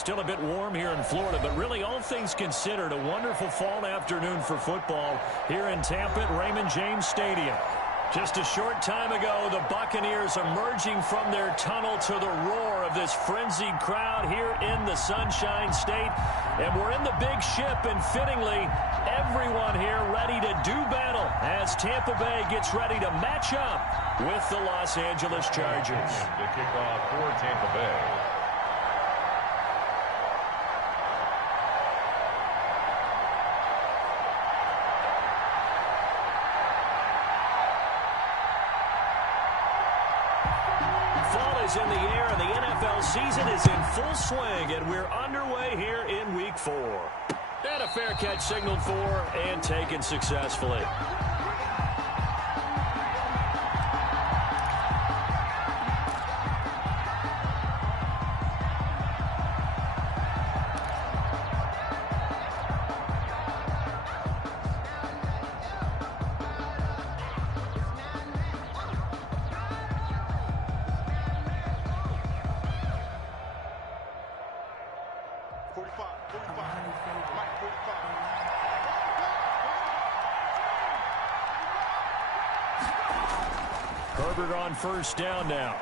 Still a bit warm here in Florida, but really all things considered, a wonderful fall afternoon for football here in Tampa at Raymond James Stadium. Just a short time ago, the Buccaneers emerging from their tunnel to the roar of this frenzied crowd here in the Sunshine State. And we're in the big ship, and fittingly, everyone here ready to do battle as Tampa Bay gets ready to match up with the Los Angeles Chargers. The kickoff for Tampa Bay. In the air, and the NFL season is in full swing, and we're underway here in Week 4. And a fair catch signaled for and taken successfully. Herbert on first down now.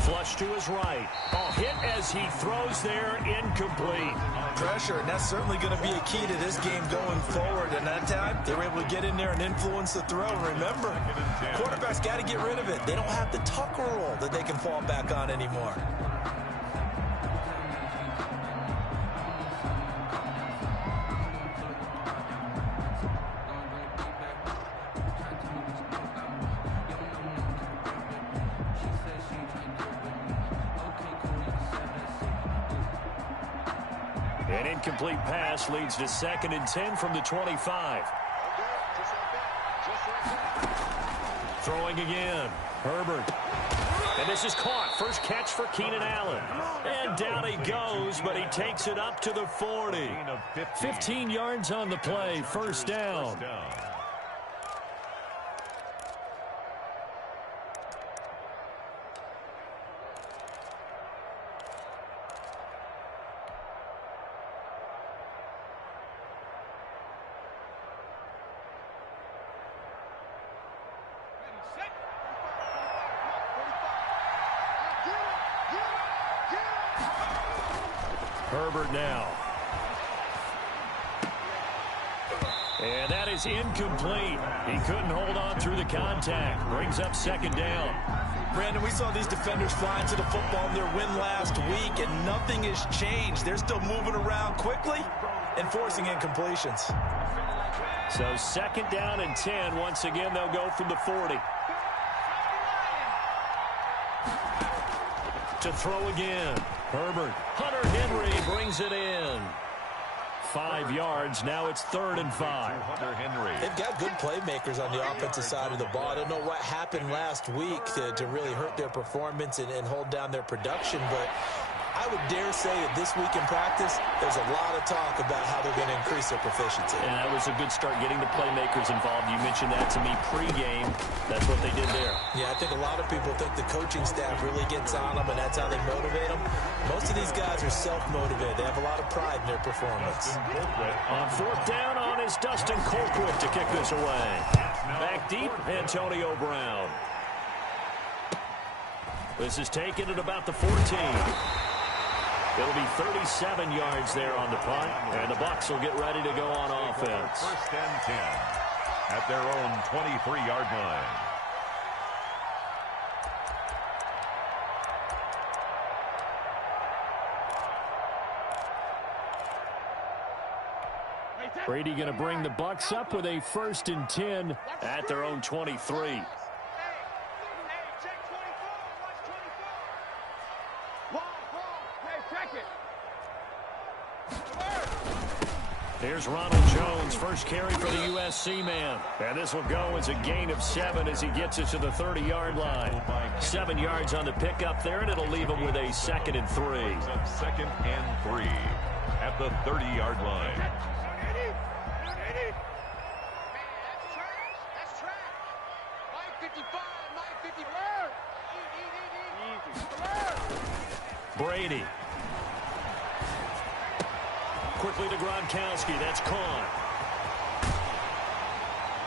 Flush to his right. Oh, hit as he throws there, incomplete. Pressure, and that's certainly going to be a key to this game going forward. And that time, they were able to get in there and influence the throw. Remember, quarterbacks got to get rid of it. They don't have the tucker roll that they can fall back on anymore. An incomplete pass leads to 2nd and 10 from the 25. Throwing again. Herbert. And this is caught. First catch for Keenan Allen. And down he goes, but he takes it up to the 40. 15 yards on the play. First down. Herbert now. And that is incomplete. He couldn't hold on through the contact. Brings up 2nd down. Brandon, we saw these defenders flying to the football in their win last week, and nothing has changed. They're still moving around quickly and forcing incompletions. So 2nd down and 10. Once again, they'll go from the 40. To throw again. Herbert. Hunter Henry brings it in. 5 yards. Now it's 3rd and 5. Hunter Henry. They've got good playmakers on the offensive side of the ball. I don't know what happened last week to really hurt their performance and hold down their production, but I would dare say that this week in practice, there's a lot of talk about how they're going to increase their proficiency. And that was a good start, getting the playmakers involved. You mentioned that to me pregame. That's what they did there. Yeah, I think a lot of people think the coaching staff really gets on them, and that's how they motivate them. Most of these guys are self-motivated. They have a lot of pride in their performance. On 4th down on is Dustin Colquitt to kick this away. Back deep, Antonio Brown. This is taken at about the 14. It'll be 37 yards there on the punt, and the Bucs will get ready to go on offense. 1st and 10 at their own 23-yard line. Brady going to bring the Bucs up with a 1st and 10 at their own 23. Here's Ronald Jones, first carry for the USC man. And this will go as a gain of 7 as he gets it to the 30-yard line. 7 yards on the pickup there, and it'll leave him with a 2nd and 3. 2nd and 3 at the 30-yard line. Brady Quickly to Gronkowski. That's caught.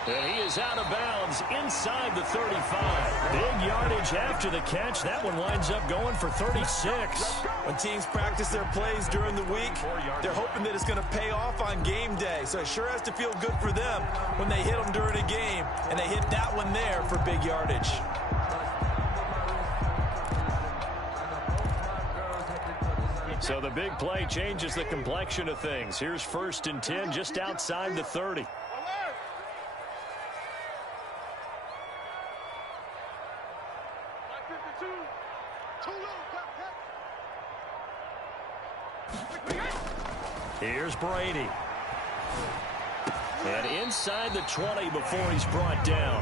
And he is out of bounds inside the 35. Big yardage after the catch. That one winds up going for 36. When teams practice their plays during the week, they're hoping that it's going to pay off on game day. So it sure has to feel good for them when they hit them during a game. And they hit that one there for big yardage. So the big play changes the complexion of things. Here's 1st and 10 just outside the 30. Here's Brady. And inside the 20 before he's brought down.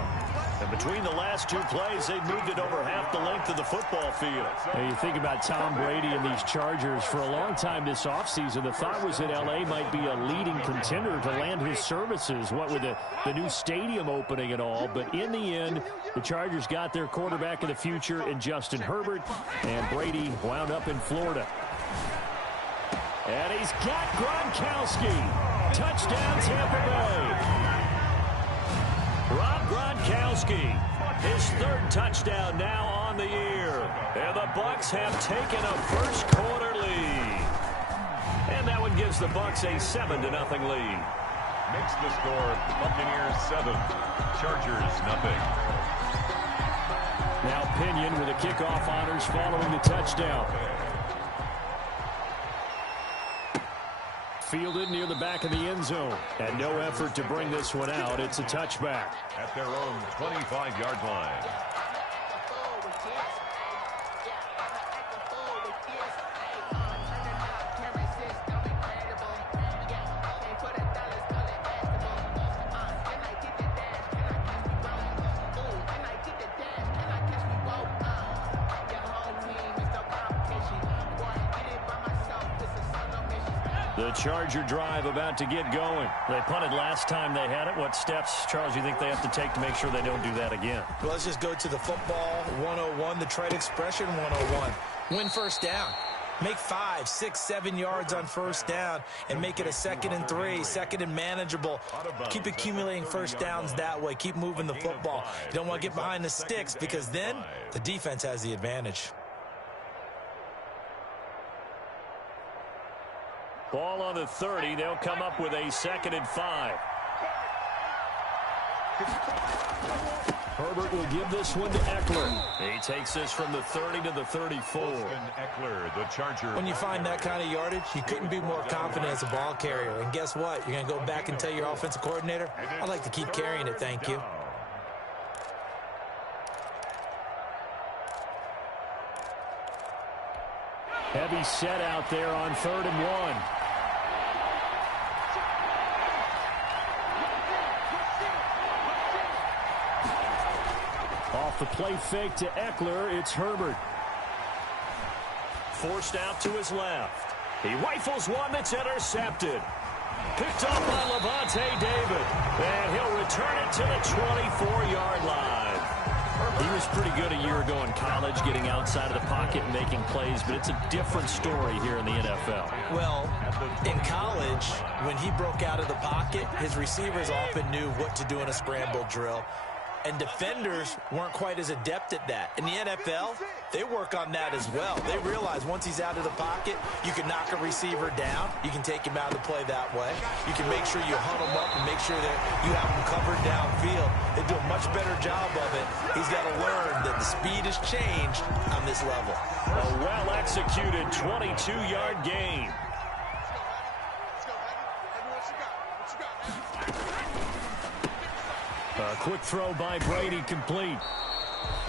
And between the last two plays, they've moved it over half the length of the football field. Hey, you think about Tom Brady and these Chargers. For a long time this offseason, the thought was that L.A. might be a leading contender to land his services, what with the new stadium opening and all. But in the end, the Chargers got their quarterback of the future in Justin Herbert, and Brady wound up in Florida. And he's got Gronkowski. Touchdown, Tampa Bay. Rob Gronkowski, his 3rd touchdown now on the year. And the Bucs have taken a first-quarter lead. And that one gives the Bucs a 7-0 lead. Makes the score Buccaneers 7, Chargers 0. Now Pinion with the kickoff honors following the touchdown. Fielded near the back of the end zone. And no effort to bring this one out. It's a touchback. At their own 25-yard line. The Charger drive about to get going. They punted last time they had it. What steps, Charles, do you think they have to take to make sure they don't do that again? Well, let's just go to the football 101, the trade expression 101. Win first down. Make 5, 6, 7 yards on first down and make it a 2nd and 3, 2nd and manageable. Keep accumulating first downs that way. Keep moving the football. You don't want to get behind the sticks because then the defense has the advantage. Ball on the 30. They'll come up with a 2nd and 5. Herbert will give this one to Eckler. He takes this from the 30 to the 34. Eckler, the Charger. When you find that kind of yardage, you couldn't be more confident as a ball carrier. And guess what? You're going to go back and tell your offensive coordinator, I'd like to keep carrying it, thank you. Heavy set out there on 3rd and 1. Off the play fake to Eckler, it's Herbert. Forced out to his left. He rifles one that's intercepted. Picked up by Levante David. And he'll return it to the 24-yard line. He was pretty good a year ago in college, getting outside of the pocket and making plays, but it's a different story here in the NFL. Well, in college, when he broke out of the pocket, his receivers often knew what to do in a scramble drill. And defenders weren't quite as adept at that. In the NFL, they work on that as well. They realize once he's out of the pocket, you can knock a receiver down. You can take him out of the play that way. You can make sure you hunt him up and make sure that you have him covered downfield. They do a much better job of it. He's got to learn that the speed has changed on this level. A well-executed 22-yard gain. A quick throw by Brady, complete.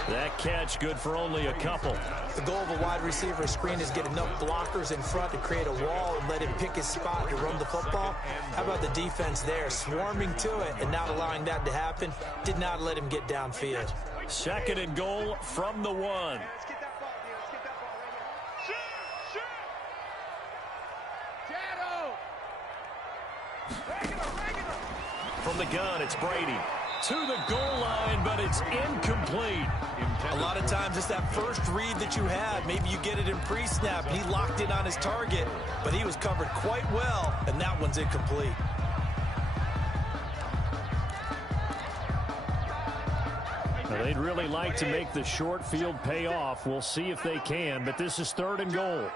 That catch good for only a couple. The goal of a wide receiver screen is get enough blockers in front to create a wall and let him pick his spot to run the football. How about the defense there, swarming to it and not allowing that to happen? Did not let him get downfield. 2nd and goal from the 1. From the gun, it's Brady. To the goal line, but it's incomplete. A lot of times it's that first read that you have. Maybe you get it in pre-snap. He locked in on his target, but he was covered quite well, and that one's incomplete. They'd really like to make the short field pay off. We'll see if they can, but this is 3rd and goal.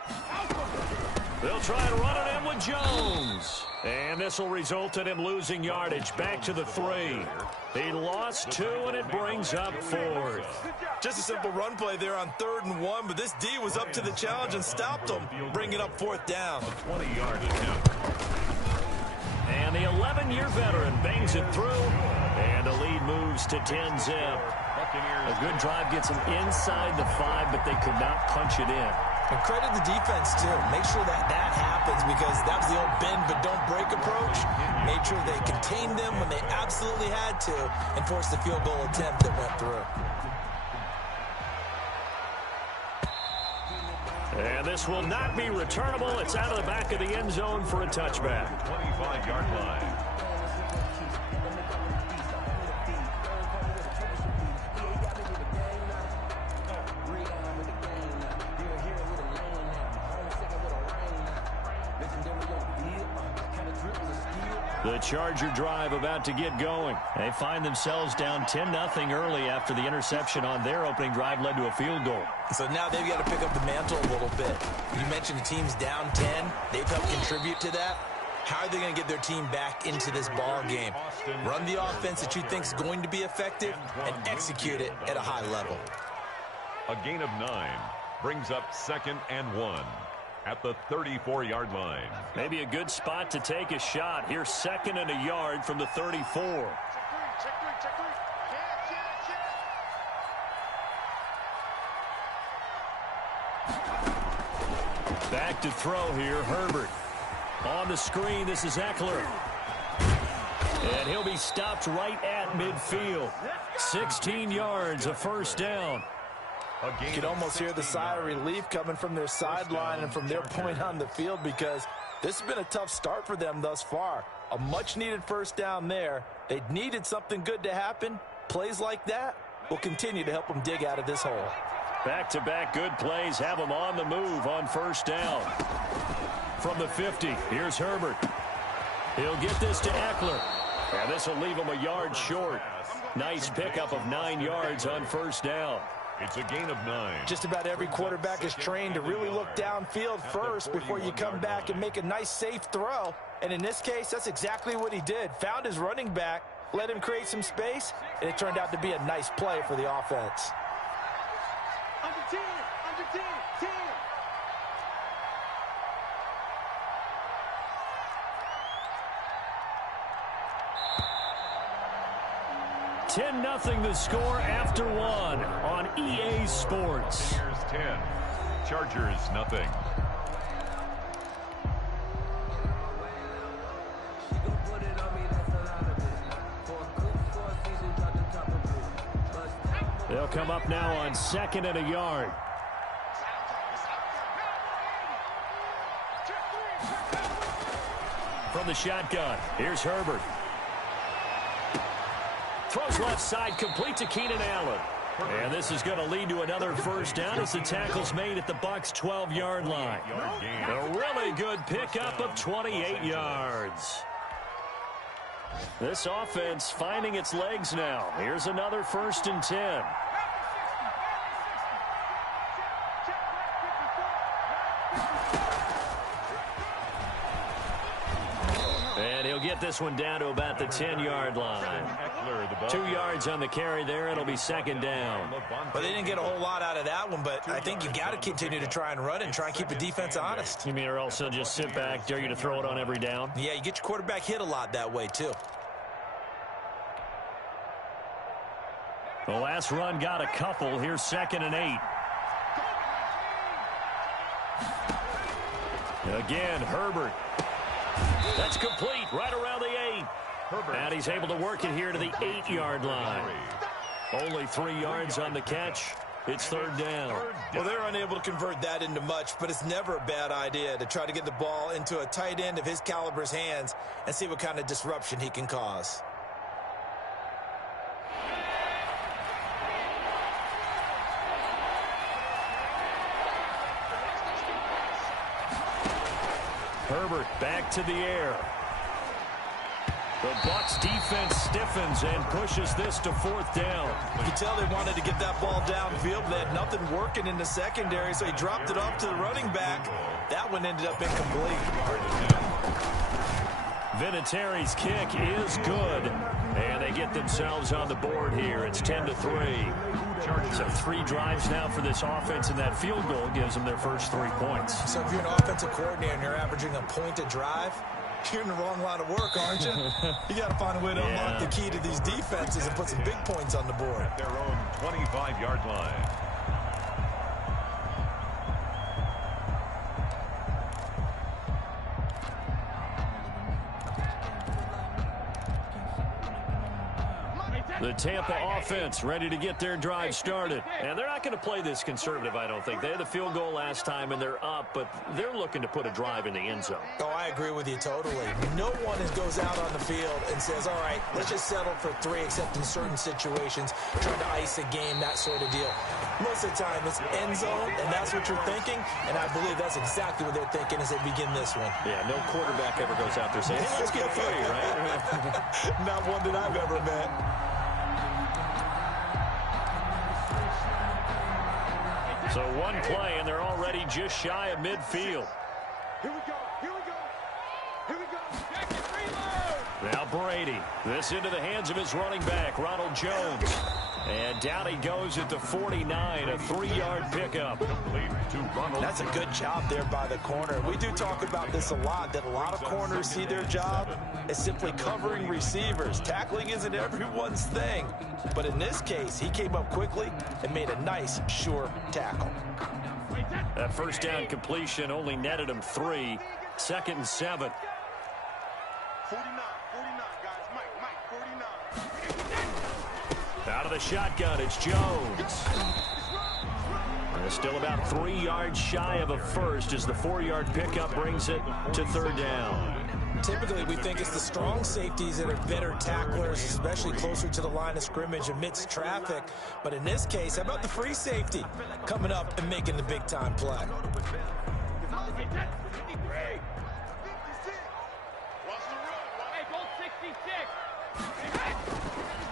They'll try and run it in with Jones. And this will result in him losing yardage. Back to the 3. He lost 2, and it brings up 4th. Just a simple run play there on 3rd and 1, but this D was up to the challenge and stopped him, bringing up 4th down. 20-yard attempt. And the 11-year veteran bangs it through, and the lead moves to 10-zip. A good drive gets them inside the 5, but they could not punch it in. And credit the defense, too. Make sure that happens, because that was the old bend but don't break approach. Made sure they contained them when they absolutely had to and forced the field goal attempt that went through. And this will not be returnable. It's out of the back of the end zone for a touchback. 25-yard line. The Charger drive about to get going. They find themselves down 10-0 early after the interception on their opening drive led to a field goal. So now they've got to pick up the mantle a little bit. You mentioned the team's down 10. They've helped contribute to that. How are they going to get their team back into this ball game? Run the offense that you think is going to be effective and execute it at a high level. A gain of 9 brings up 2nd and 1. At the 34-yard line. Maybe a good spot to take a shot. Here's 2nd and a yard from the 34. Back to throw here, Herbert. On the screen, this is Eckler. And he'll be stopped right at midfield. 16 yards, a 1st down. You can almost hear the sigh of relief coming from their sideline and from their point on the field, because this has been a tough start for them thus far. A much-needed 1st down there. They needed something good to happen. Plays like that will continue to help them dig out of this hole. Back-to-back good plays have them on the move on 1st down. From the 50, here's Herbert. He'll get this to Eckler. And this will leave him a yard short. Nice pickup of 9 yards on 1st down. It's a gain of 9. Just about every quarterback is trained to really look downfield first before you come back and make a nice, safe throw. And in this case, that's exactly what he did. Found his running back, let him create some space, and it turned out to be a nice play for the offense. Under 10, 10. 10-0 the score after 1 on EA Sports. Here's 10. Chargers nothing. They'll come up now on 2nd and a yard. From the shotgun, here's Herbert. Throws left side, complete to Keenan Allen. And this is going to lead to another 1st down as the tackle's made at the Bucs' 12-yard line. A really good pickup of 28 yards. This offense finding its legs now. Here's another 1st and 10. And he'll get this one down to about the 10-yard line. 2 yards on the carry there. It'll be 2nd down. Well, they didn't get a whole lot out of that one, but I think you've got to continue to try and run and try and keep the defense honest. You mean, or else they'll just sit back, dare you to throw it on every down? Yeah, you get your quarterback hit a lot that way, too. The last run got a couple. Here's 2nd and 8. Again, Herbert. That's complete right around the 8. And he's able to work it here to the 8-yard line. Only 3 yards on the catch. It's 3rd down. Well, they're unable to convert that into much, but it's never a bad idea to try to get the ball into a tight end of his caliber's hands and see what kind of disruption he can cause. Herbert back to the air. The Bucs defense stiffens and pushes this to 4th down. You can tell they wanted to get that ball downfield, but they had nothing working in the secondary, so he dropped it off to the running back. That one ended up incomplete. Vinatieri's kick is good, and they get themselves on the board here. It's 10-3. So 3 drives now for this offense, and that field goal gives them their first 3 points. So if you're an offensive coordinator and you're averaging a point a drive, you're in the wrong line of work, aren't you? You got to find a way to unlock the key to these defenses and put some big points on the board. At their own 25-yard line. The Tampa offense ready to get their drive started. And they're not going to play this conservative, I don't think. They had the field goal last time, and they're up, but they're looking to put a drive in the end zone. Oh, I agree with you totally. No one goes out on the field and says, all right, let's just settle for 3, except in certain situations, trying to ice a game, that sort of deal. Most of the time, it's end zone, and that's what you're thinking, and I believe that's exactly what they're thinking as they begin this one. Yeah, no quarterback ever goes out there saying, hey, let's get 3, right? Not one that I've ever met. So 1 play, and they're already just shy of midfield. Here we go. Here we go. Here we go. Jackson, reload. Now Brady. This into the hands of his running back, Ronald Jones. And down he goes at the 49, a 3-yard pickup. That's a good job there by the corner. We do talk about this a lot, that a lot of corners see their job as simply covering receivers. Tackling isn't everyone's thing. But in this case, he came up quickly and made a nice, sure tackle. That first down completion only netted him 3. 2nd and 7. 49, guys. Mike, 49. Out of the shotgun, it's Jones. And still about 3 yards shy of a first as the 4-yard pickup brings it to 3rd down. Typically, we think it's the strong safeties that are better tacklers, especially closer to the line of scrimmage amidst traffic. But in this case, how about the free safety coming up and making the big-time play?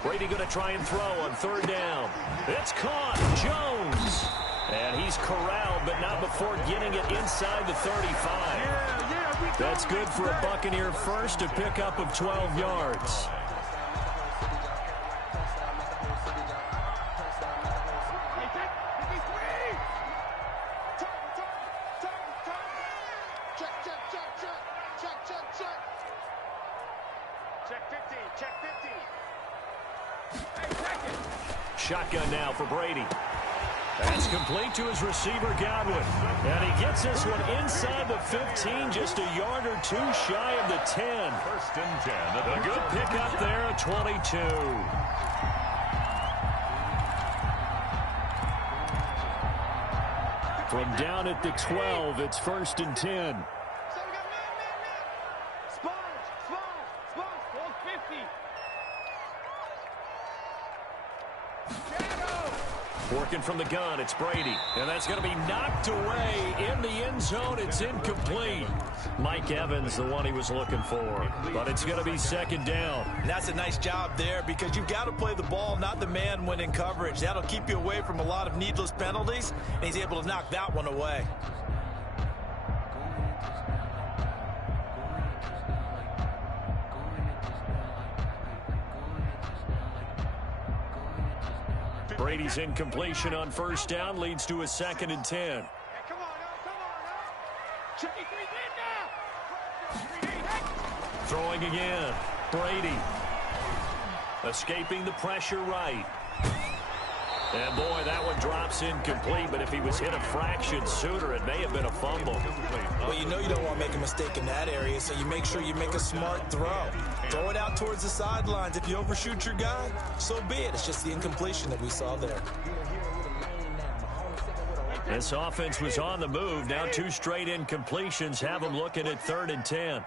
Brady going to try and throw on 3rd down. It's caught. Jones. And he's corralled, but not before getting it inside the 35. That's good for a Buccaneer first, a pickup of 12 yards. Shotgun now for Brady. That's complete to his receiver, Godwin. And he gets this one inside the 15, just a yard or 2 shy of the 10. 1st and 10. A good pickup there at 22. From down at the 12, it's 1st and 10. Working from the gun, it's Brady. And that's going to be knocked away in the end zone. It's incomplete. Mike Evans, the one he was looking for. But it's going to be 2nd down. And that's a nice job there because you've got to play the ball, not the man when in coverage. That'll keep you away from a lot of needless penalties, and he's able to knock that one away. Brady's incompletion on 1st down leads to a 2nd and 10. Hey, come on now. Check it, 3 now. Throwing again. Brady. Escaping the pressure right. And boy, that one drops incomplete, but if he was hit a fraction sooner, it may have been a fumble. Well, you know you don't want to make a mistake in that area, so you make sure you make a smart throw. Throw it out towards the sidelines. If you overshoot your guy, so be it. It's just the incompletion that we saw there. This offense was on the move. Now 2 straight incompletions have them looking at 3rd and 10.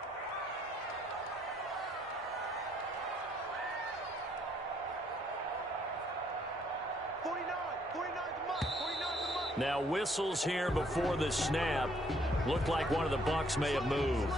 Now whistles here before the snap. Looked like one of the Bucs may have moved.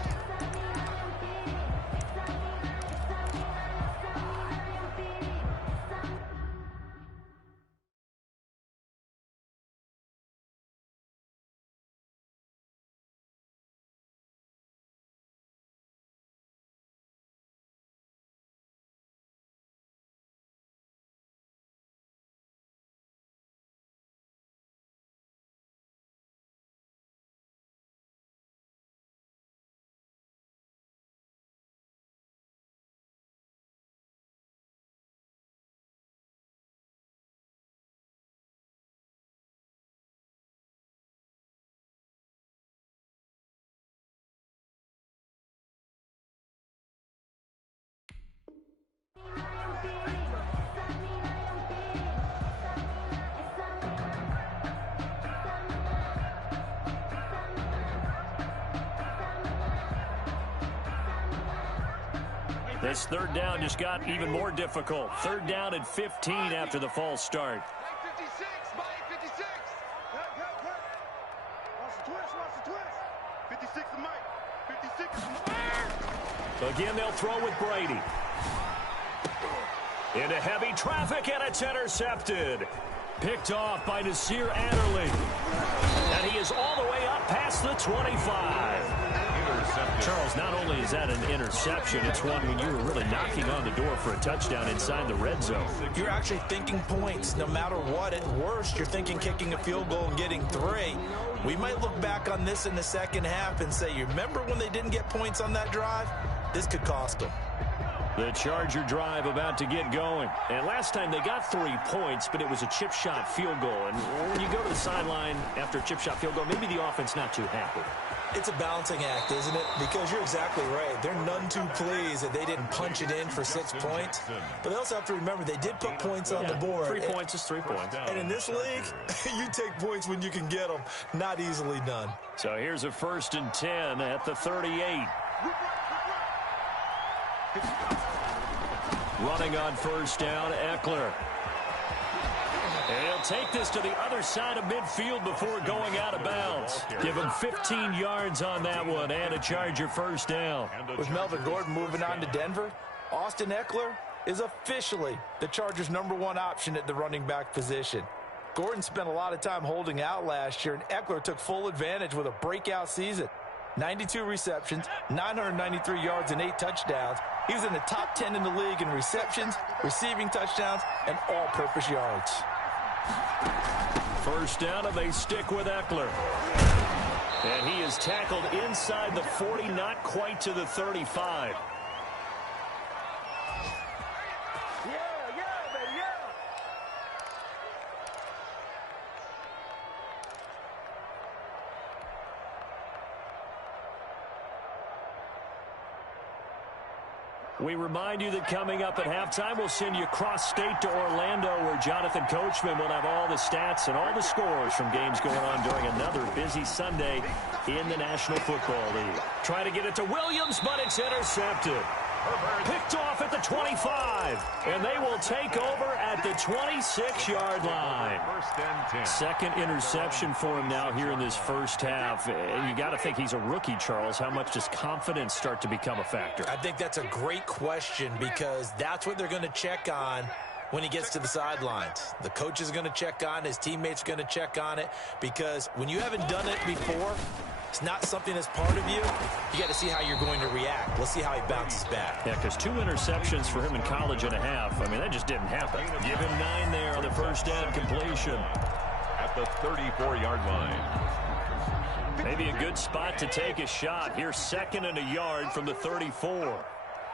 This third down just got even more difficult. Third down and 15 after the false start. 56, Mike, 56. Watch the twist. 56 to Mike. 56 to Mike. Again, they'll throw with Brady. Into heavy traffic, and it's intercepted. Picked off by Nasir Adderley. And he is all the way up past the 25. Charles, not only is that an interception, it's one when you were really knocking on the door for a touchdown inside the red zone. You're actually thinking points no matter what. At worst, you're thinking kicking a field goal and getting 3. We might look back on this in the second half and say, you remember when they didn't get points on that drive? This could cost them. The Charger drive about to get going. And last time they got 3 points, but it was a chip shot field goal. And when you go to the sideline after a chip shot field goal, maybe the offense not too happy. It's a balancing act, isn't it? Because you're exactly right. They're none too pleased that they didn't punch it in for 6 points. But they also have to remember they did put points on the board. 3 points is 3 points. And in this league, you take points when you can get them. Not easily done. So here's a 1st and 10 at the 38. Running on first down, Eckler. And he'll take this to the other side of midfield before going out of bounds. Give him 15 yards on that one and a Charger first down. With Melvin Gordon moving on to Denver, Austin Eckler is officially the Chargers' #1 option at the running back position. Gordon spent a lot of time holding out last year, and Eckler took full advantage with a breakout season. 92 receptions, 993 yards, and 8 touchdowns. He was in the top 10 in the league in receptions, receiving touchdowns, and all-purpose yards. First down, and they stick with Eckler. And he is tackled inside the 40, not quite to the 35. We remind you that coming up at halftime, we'll send you cross-state to Orlando, where Jonathan Coachman will have all the stats and all the scores from games going on during another busy Sunday in the National Football League. Try to get it to Williams, but it's intercepted. Picked off at the 25, and they will take over at the 26-yard line. Second interception for him now here in this first half. And you got to think he's a rookie, Charles. How much does confidence start to become a factor? I think that's a great question, because that's what they're going to check on when he gets to the sidelines. The coach is going to check on it. His teammates are going to check on it, because when you haven't done it before, it's not something that's part of you. You got to see how you're going to react. Let's see how he bounces back. Yeah, because 2 interceptions for him in college and a half. I mean, that just didn't happen. Give him 9 there on the first down completion. At the 34-yard line. Maybe a good spot to take a shot. Here's 2nd and a yard from the 34.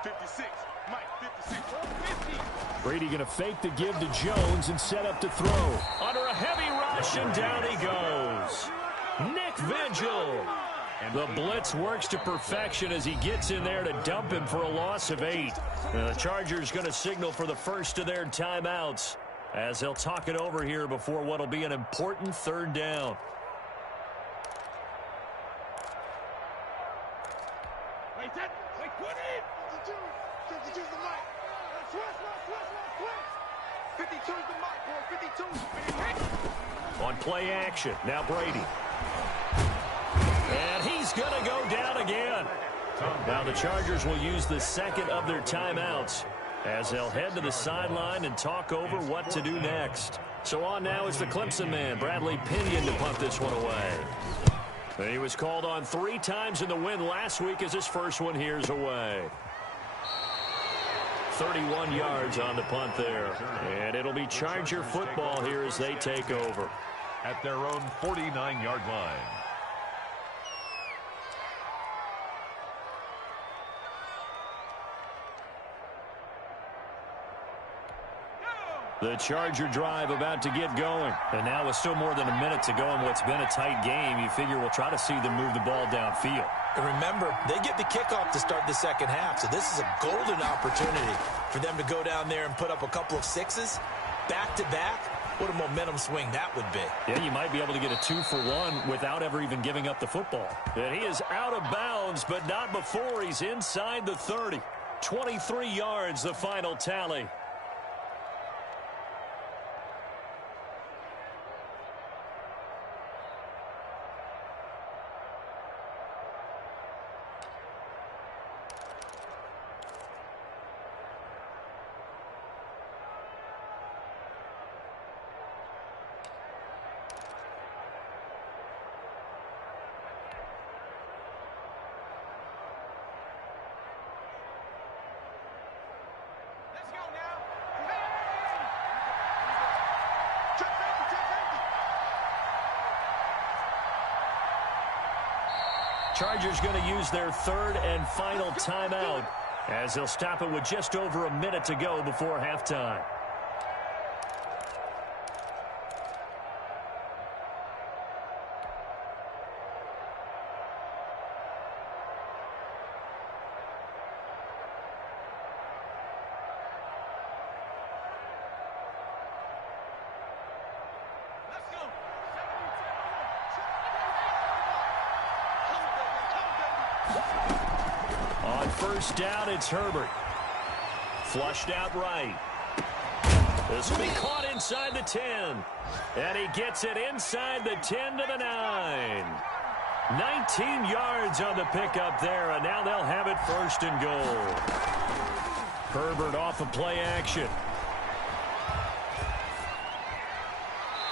56, Mike, 56. 50. Brady going to fake the give to Jones and set up to throw. Under a heavy rush, and down he goes. Nick Vigil. The blitz works to perfection as he gets in there to dump him for a loss of 8. And the Chargers going to signal for the first of their timeouts as they'll talk it over here before what will be an important third down. Wait, 20. 52 is the mic. Switch. 52 is the mic, boy. 52. On play action, now Brady. And he's going to go down again. Now the Chargers will use the second of their timeouts as they'll head to the sideline and talk over what to do next. So on now is the Clemson man, Bradley Pinion, to punt this one away. He was called on 3 times in the win last week as his first one here's away. 31 yards on the punt there. And it'll be Charger football here as they take over. At their own 49-yard line. The Charger drive about to get going. And now with still more than a minute to go in what's been a tight game, you figure we'll try to see them move the ball downfield. And remember, they get the kickoff to start the second half, so this is a golden opportunity for them to go down there and put up a couple of 6s back-to-back. What a momentum swing that would be. Yeah, you might be able to get a 2-for-1 without ever even giving up the football. And he is out of bounds, but not before he's inside the 30. 23 yards, the final tally. Chargers going to use their third and final timeout as they'll stop it with just over a minute to go before halftime. On first down, it's Herbert. Flushed out right. This will be caught inside the 10. And he gets it inside the 10 to the 9. 19 yards on the pickup there, and now they'll have it first and goal. Herbert off of play action.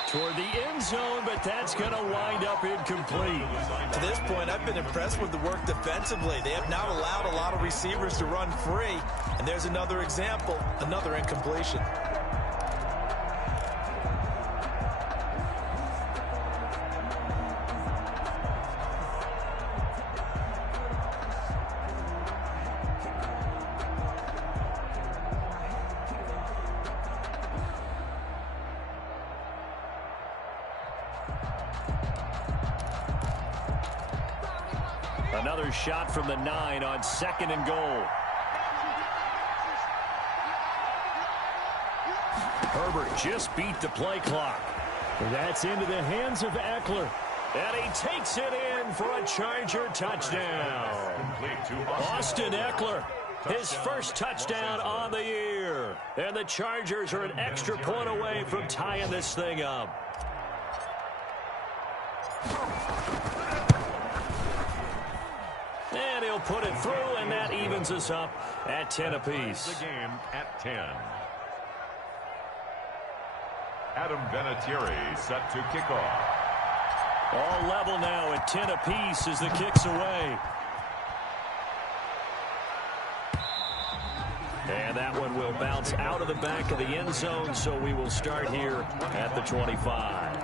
Toward the end zone, but that's going to wind up incomplete. To this point, I've been impressed with the work defensively. They have not allowed a lot of receivers to run free. And there's another example, another incompletion. Another shot from the 9 on second and goal. Herbert just beat the play clock. That's into the hands of Eckler. And he takes it in for a Charger touchdown. Austin Eckler, his first touchdown on the year. And the Chargers are an extra point away from tying this thing up. And he'll put it through, and that evens us up at 10 apiece. The game at 10. Adam Vinatieri set to kick off. All level now at 10 apiece as the kick's away. And that one will bounce out of the back of the end zone, so we will start here at the 25.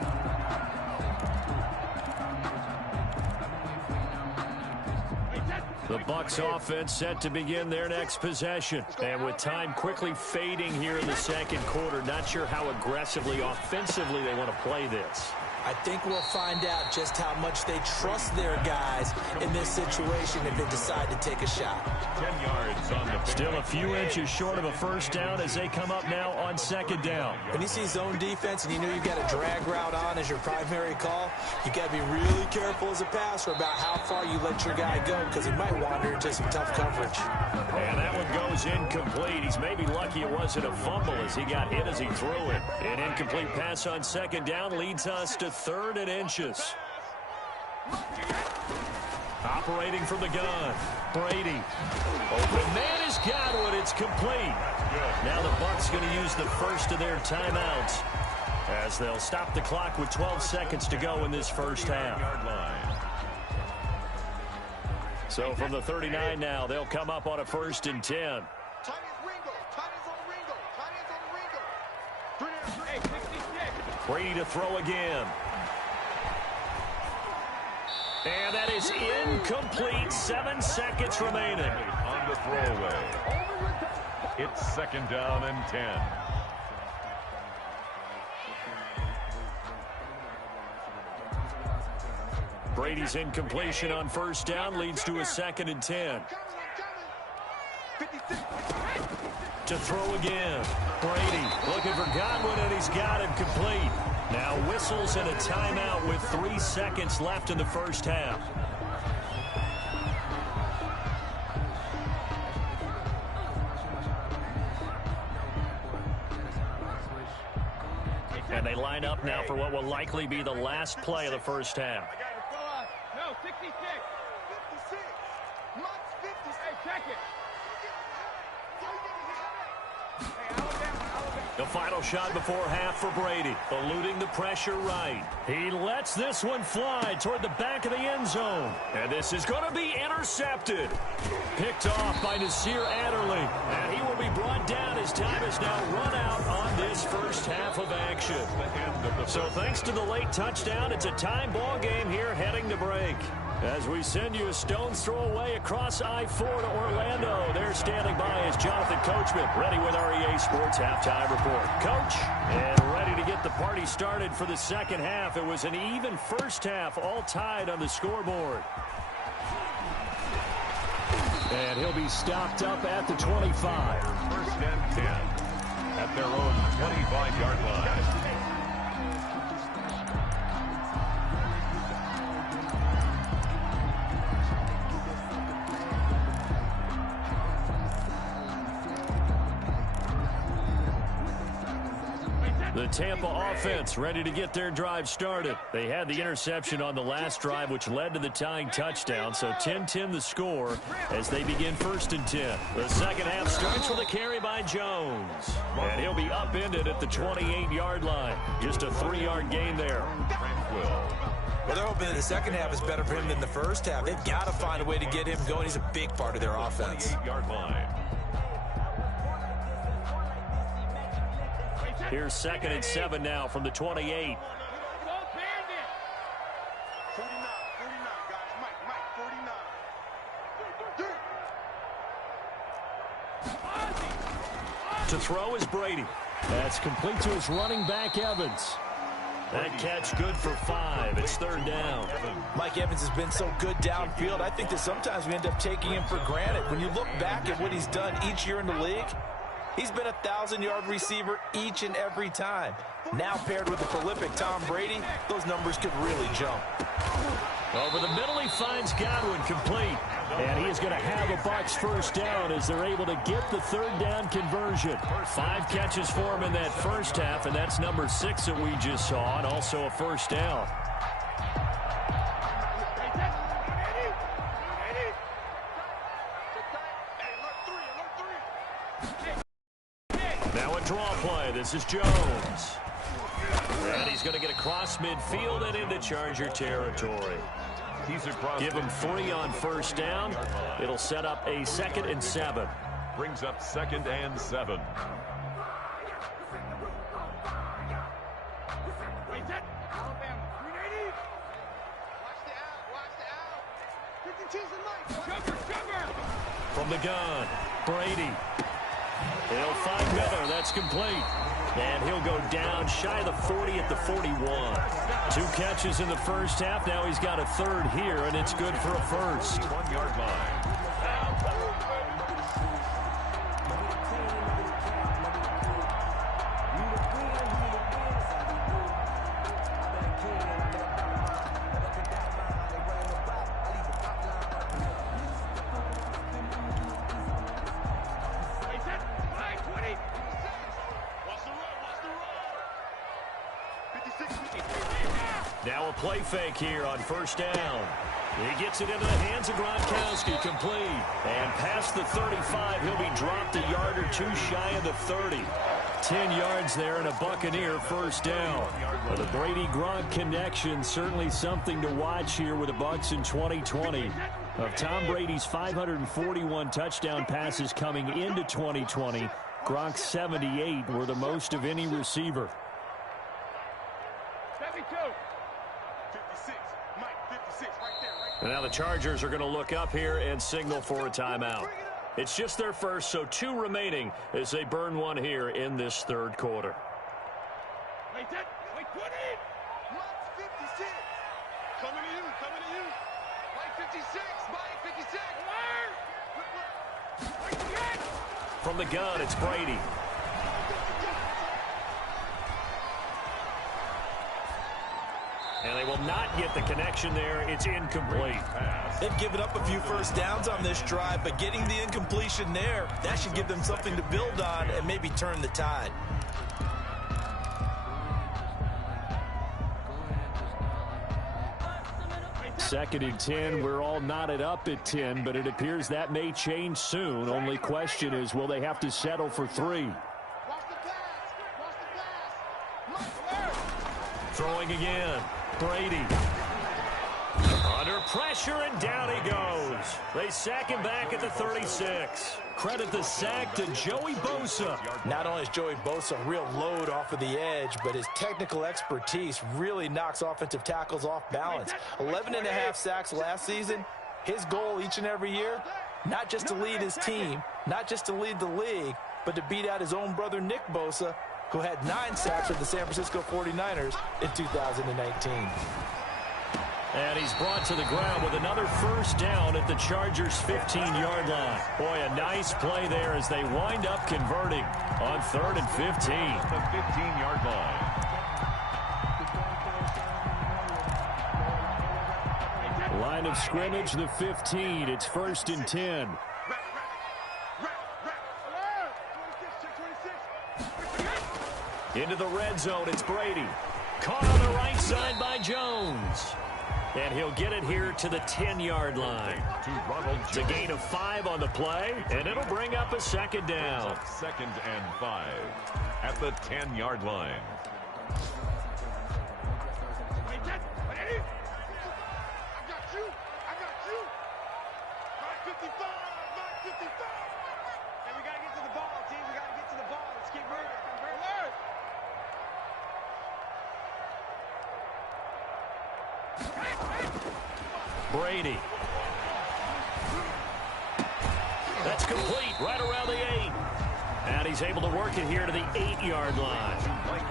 The Bucs offense set to begin their next possession. And with time quickly fading here in the second quarter, not sure how aggressively, offensively they want to play this. I think we'll find out just how much they trust their guys in this situation if they decide to take a shot. 10 yards on the Still a few inches short of a first down as they come up now on second down. When you see zone defense and you know you've got a drag route on as your primary call, you got to be really careful as a passer about how far you let your guy go because he might wander into some tough coverage. And that one goes incomplete. He's maybe lucky it wasn't a fumble as he got hit as he threw it. An incomplete pass on second down leads us to 3rd and inches. Operating from the gun. Brady. Open man is Godwin. It's complete. Now the Bucs going to use the first of their timeouts as they'll stop the clock with 12 seconds to go in this first half. So from the 39 now, they'll come up on a 1st and 10. Brady to throw again. And that is incomplete. 7 seconds remaining. On the throwaway. It's 2nd down and 10. Brady's incompletion on 1st down leads to a 2nd and 10. To throw again. Brady looking for Godwin, and he's got him complete. Now whistles and a timeout with 3 seconds left in the first half. And they line up now for what will likely be the last play of the first half. No, 66. 56. Max 56. Hey, check it. The final shot before half for Brady, eluding the pressure right. He lets this one fly toward the back of the end zone. And this is going to be intercepted. Picked off by Nasir Adderley. And he will be brought down as time is now run out on this first half of action. So thanks to the late touchdown, it's a tie ball game here heading to break. As we send you a stone's throw away across I-4 to Orlando. There standing by is Jonathan Coachman, ready with our EA Sports Halftime Report. Coach, and ready to get the party started for the second half. It was an even first half, all tied on the scoreboard. And he'll be stopped up at the 25. 1st and 10 at their own 25-yard line. The Tampa offense ready to get their drive started. They had the interception on the last drive, which led to the tying touchdown. So 10-10 the score as they begin 1st and 10. The second half starts with a carry by Jones. And he'll be upended at the 28-yard line. Just a 3-yard gain there. Well, they're hoping that the second half is better for him than the first half. They've got to find a way to get him going. He's a big part of their offense. 28-yard line. Here's 2nd and 7 now from the 28. 49, 49, guys. Mike, 49. To throw is Brady. That's complete to his running back, Evans. That catch good for 5. It's 3rd down. Mike Evans has been so good downfield. I think that sometimes we end up taking him for granted. When you look back at what he's done each year in the league, he's been a 1,000-yard receiver each and every time. Now paired with the prolific Tom Brady, those numbers could really jump. Over the middle, he finds Godwin complete. And he is going to have a Bucs first down as they're able to get the 3rd down conversion. 5 catches for him in that first half, and that's number 6 that we just saw, and also a first down. Now a draw play. This is Jones. And he's going to get across midfield and into Charger territory. Give him 3 on first down. It'll set up a 2nd and 7. Brings up 2nd and 7. From the gun, Brady. He'll find Miller. That's complete. And he'll go down shy of the 40 at the 41. 2 catches in the first half. Now he's got a 3rd here, and it's good for a first. 1-yard line. Now a play fake here on first down. He gets it into the hands of Gronkowski, complete. And past the 35, he'll be dropped a yard or two shy of the 30. 10 yards there and a Buccaneer first down. But the Brady-Gronk connection, certainly something to watch here with the Bucs in 2020. Of Tom Brady's 541 touchdown passes coming into 2020, Gronk's 78 were the most of any receiver. 72. 56. Mike, 56, right there, right there. And now the Chargers are going to look up here and signal for a timeout. It's just their first, so 2 remaining as they burn one here in this third quarter. Wait, 20. Mike, 56. Coming to you, coming to you. Mike, 56. Mike, 56. Where? From the gun, it's Brady. And they will not get the connection there. It's incomplete. They've given up a few first downs on this drive, but getting the incompletion there, that should give them something to build on and maybe turn the tide. Second and 10. We're all knotted up at 10, but it appears that may change soon. Only question is, will they have to settle for 3? Watch the pass. Throwing again. Brady. Under pressure, and down he goes. They sack him back at the 36. Credit the sack to Joey Bosa. Not only is Joey Bosa a real load off of the edge, but his technical expertise really knocks offensive tackles off balance. 11.5 sacks last season. His goal each and every year, not just to lead his team, not just to lead the league, but to beat out his own brother Nick Bosa, who had 9 sacks with the San Francisco 49ers in 2019. And he's brought to the ground with another first down at the Chargers' 15-yard line. Boy, a nice play there as they wind up converting on 3rd and 15. The 15-yard line. Line of scrimmage, the 15. It's 1st and 10. Into the red zone, it's Brady. Caught on the right side by Jones. And he'll get it here to the 10-yard line. It's a gain of 5 on the play, and it'll bring up a second down. 2nd and 5 at the 10-yard line. I got you. Mike, 55. Mike, 55. And we got to get to the ball, team. We got to get to the ball. Let's keep moving. Alert. Brady. That's complete right around the 8. And he's able to work it here to the 8-yard line.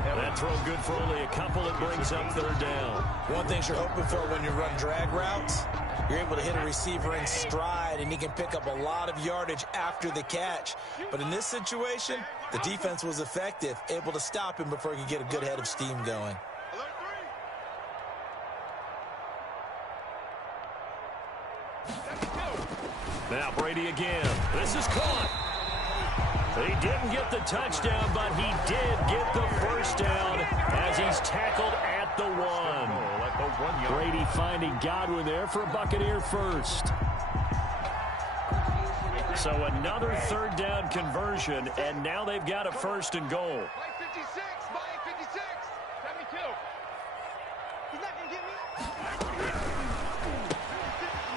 That throw good for only a couple. It brings up 3rd down. One thing you're hoping for when you run drag routes, you're able to hit a receiver in stride, and he can pick up a lot of yardage after the catch. But in this situation, the defense was effective, able to stop him before he could get a good head of steam going. Now Brady again. This is caught. He didn't get the touchdown, but he did get the first down as he's tackled at the 1. Brady finding Godwin there for a Buccaneer first. So another 3rd down conversion, and now they've got a 1st and goal. Mike 56. Mike 56. 72. He's not going to get me.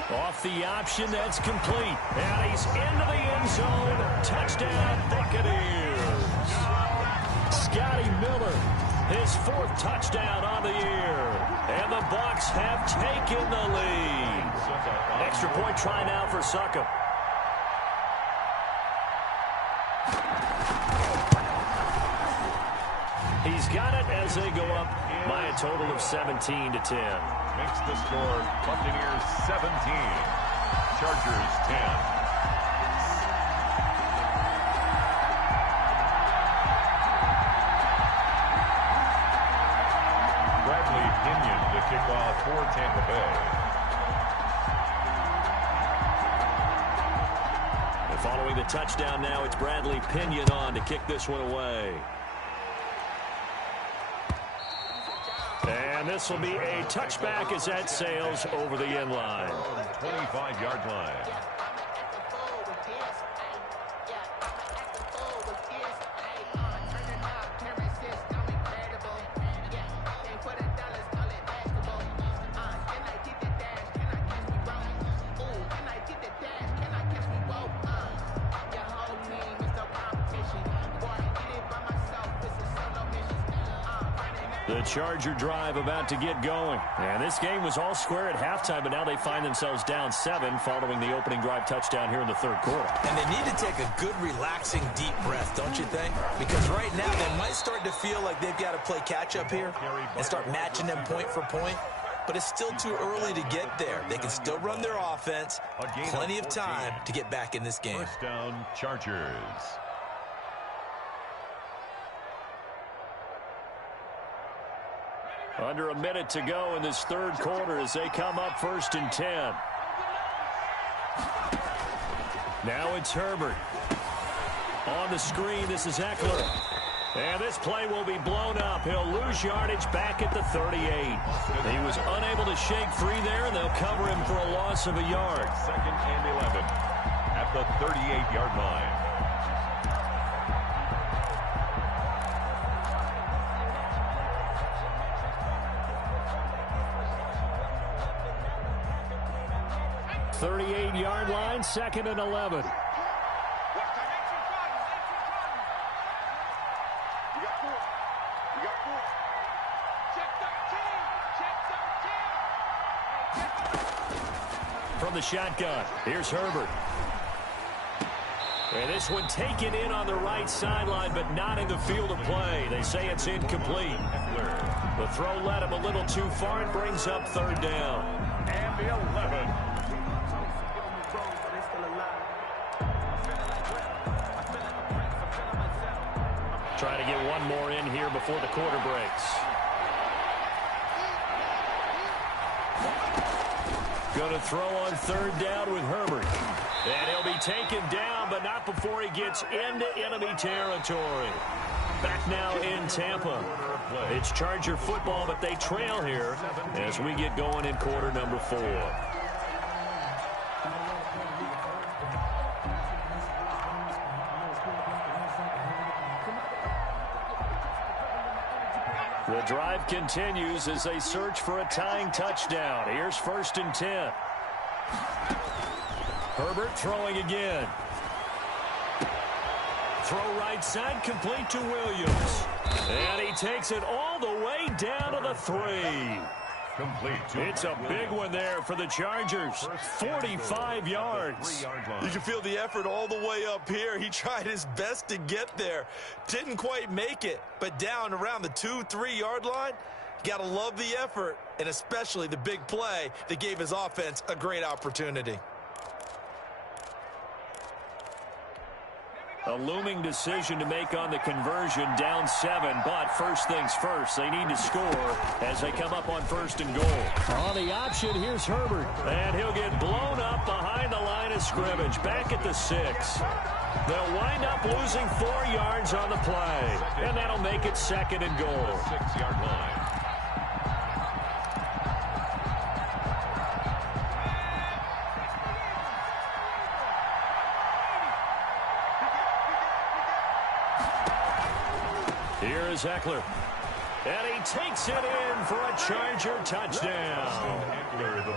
Off the option, that's complete. And he's into the end zone. Touchdown, Buccaneers. Scotty Miller, his 4th touchdown on the year. And the Bucs have taken the lead. Extra point try now for Succop. He's got it as they go up by a total of 17-10. Makes the score Buccaneers 17, Chargers 10. Bradley Pinion to kick off for Tampa Bay. And following the touchdown now, it's Bradley Pinion on to kick this one away. And this will be a touchback as that sails over the end line. 25-yard line. The Charger drive about to get going. And this game was all square at halftime, but now they find themselves down 7 following the opening drive touchdown here in the third quarter. And they need to take a good, relaxing, deep breath, don't you think? Because right now they might start to feel like they've got to play catch-up here and start matching them point for point. But it's still too early to get there. They can still run their offense. Plenty of time to get back in this game. First down, Chargers. Under a minute to go in this third quarter as they come up 1st and 10. Now it's Herbert. On the screen, this is Eckler. And this play will be blown up. He'll lose yardage back at the 38. He was unable to shake free there, and they'll cover him for a loss of a yard. 2nd and 11 at the 38-yard line. Yard line, 2nd and 11. You got 4. You got 4. Check 13. From the shotgun, here's Herbert. And this one taken in on the right sideline, but not in the field of play. They say it's incomplete. The throw led him a little too far and brings up 3rd down. And the 11. Trying to get one more in here before the quarter breaks. Going to throw on 3rd down with Herbert. And he'll be taken down, but not before he gets into enemy territory. Back now in Tampa. It's Charger football, but they trail here as we get going in quarter number 4. The drive continues as they search for a tying touchdown. Here's 1st and 10. Herbert throwing again. Throw right side, complete to Williams. And he takes it all the way down to the 3. It's a big one there for the Chargers. 45 yards. You can feel the effort all the way up here. He tried his best to get there. Didn't quite make it, but down around the 2-3 yard line, got to love the effort, and especially the big play that gave his offense a great opportunity. A looming decision to make on the conversion, down 7, but first things first, they need to score as they come up on 1st and goal. On the option, here's Herbert, and he'll get blown up behind the line of scrimmage, back at the 6. They'll wind up losing 4 yards on the play, and that'll make it 2nd and goal. 6-yard line. Here is Eckler. And he takes it in for a Charger touchdown.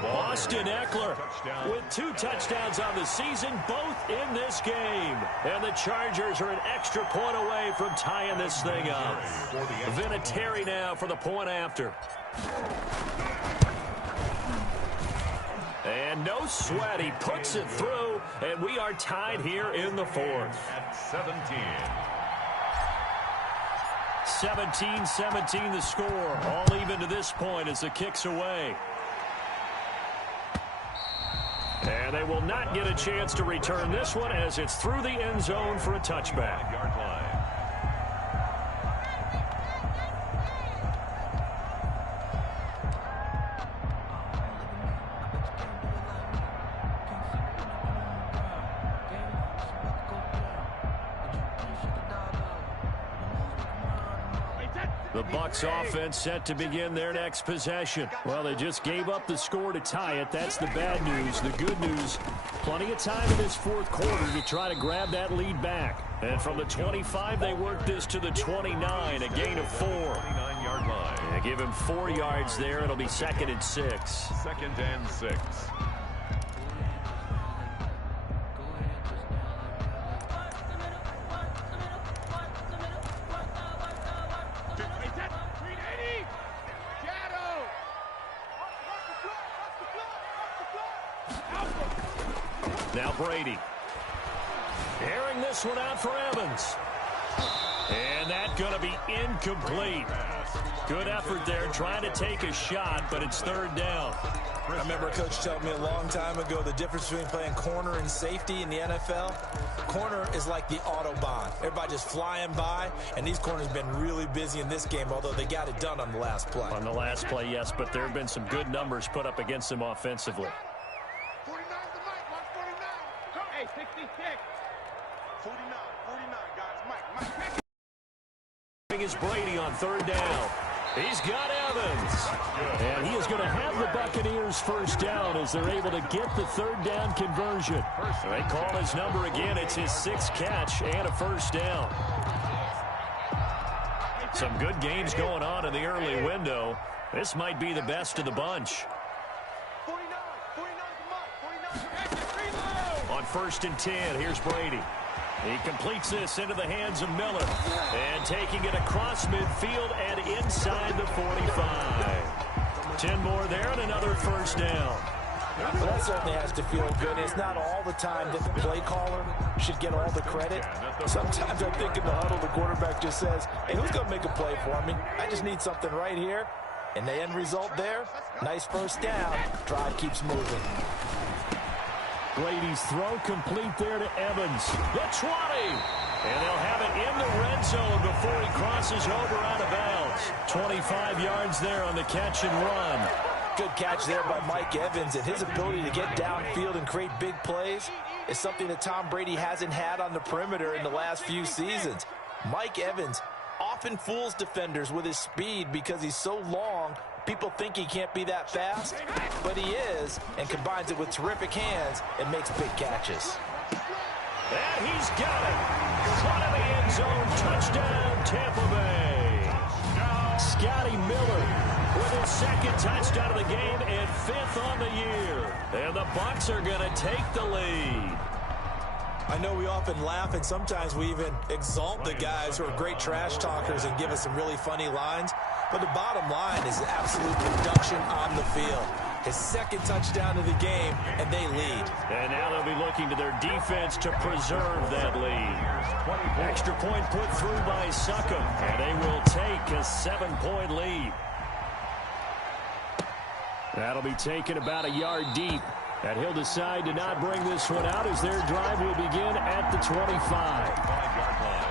Austin Eckler with 2 touchdowns on the season, both in this game. And the Chargers are an extra point away from tying this thing up. Vinatieri now for the point after. And no sweat, he puts it through, and we are tied here in the 4th. At 17. 17-17 the score. All even to this point as the kick's away. And they will not get a chance to return this one as it's through the end zone for a touchback. Yard line. The Bucs offense set to begin their next possession. Well, they just gave up the score to tie it. That's the bad news. The good news, plenty of time in this fourth quarter to try to grab that lead back. And from the 25, they work this to the 29, a gain of 4. 29-yard line. Yeah, give him 4 yards there. It'll be 2nd and 6. 2nd and 6. Now Brady. Airing this one out for Evans. And that's going to be incomplete. Good effort there trying to take a shot, but it's 3rd down. I remember a coach telling me a long time ago the difference between playing corner and safety in the NFL. Corner is like the Autobahn. Everybody just flying by, and these corners have been really busy in this game, although they got it done on the last play. On the last play, yes, but there have been some good numbers put up against them offensively. 49 the mic, 149. Hey, 66. 49, guys. Mike. Is Brady on 3rd down. He's got Evans. And he is going to have the Buccaneers first down as they're able to get the 3rd down conversion. They call his number again. It's his 6th catch and a first down. Some good games going on in the early window. This might be the best of the bunch. 49 the mic, 49. On 1st and 10, here's Brady. He completes this into the hands of Miller. And taking it across midfield and inside the 45. 10 more there and another first down. Well, that certainly has to feel good. It's not all the time that the play caller should get all the credit. Sometimes I think in the huddle, the quarterback just says, hey, who's going to make a play for me? I just need something right here. And the end result there, nice first down. Drive keeps moving. Brady's throw complete there to Evans. The 20. And they'll have it in the red zone before he crosses over out of bounds. 25 yards there on the catch and run. Good catch there by Mike Evans, and his ability to get downfield and create big plays is something that Tom Brady hasn't had on the perimeter in the last few seasons. Mike Evans often fools defenders with his speed because he's so long. People think he can't be that fast, but he is, and combines it with terrific hands and makes big catches. And he's got it. Front of the end zone. Touchdown, Tampa Bay. Scotty Miller with his 2nd touchdown of the game and 5th on the year. And the Bucs are going to take the lead. I know we often laugh, and sometimes we even exalt the guys who are great trash talkers and give us some really funny lines. But the bottom line is absolute production on the field. His 2nd touchdown of the game, and they lead. And now they'll be looking to their defense to preserve that lead. Extra point put through by Succop, and they will take a 7-point lead. That'll be taken about a yard deep. And he'll decide to not bring this one out as their drive will begin at the 25. 5-yard line.